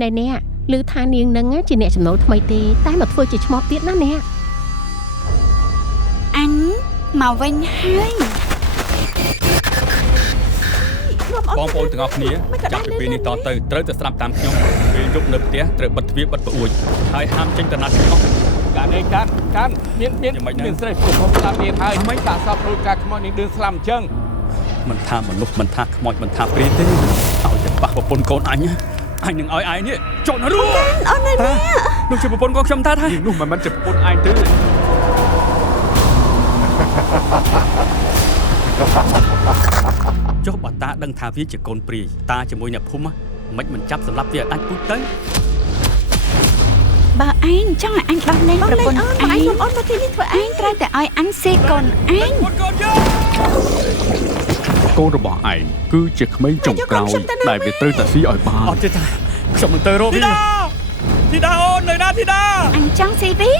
ណែអ្នកឮថានាងនឹងជាអ្នកចំណូលថ្មីទេតែមកធ្វើជាឆ្មបទៀតណាអ្នកអញមកវិញហើយបងប្អូនទាំងអស់គ្នាចាប់ពីពេលនេះតទៅត្រូវតែស្ដាប់តាមខ្ញុំពេលយប់នៅផ្ទះត្រូវបិទទ្វារបិទប្អួយហើយហាមចេញទៅណាត់ទាំងអស់ការនេះការមានស្រីព្រោះខ្ញុំស្លាប់ទៀតហើយមិនសាកសពរួចការខ្មោចនឹងដឿនស្លាប់អញ្ចឹងមិនថាមនុស្សមិនថាខ្មោចមិនថាព្រាយទេឲ្យតែប៉ះប្រពន្ធកូនអញនឹងឲ្យឯងនេះចូលណារួអូននេះនោះជាប្រពន្ធកូនខ្ញុំថានោះមិនជាប្រពន្ធឯងទេចុះបើតាដឹងថាវាជាកូនព្រាយតាជាមួយអ្នកភូមិមិនចាប់សម្លាប់វាឲ្យដាច់ពុជទៅបើឯងចង់ឲ្យអញដោះលែងប្រពន្ធឯងអូនមកទីនេះធ្វើឯងត្រូវតែឲ្យអញសេកូនឯងកូនរបស់ឯងគឺជាក្មេងចុងក្រោយដែលវាត្រូវតែស៊ីឲ្យបានអត់ទេតាខ្ញុំនឹងទៅរកវាធីតាអូននៅណាធីតាអញចង់ស៊ីវា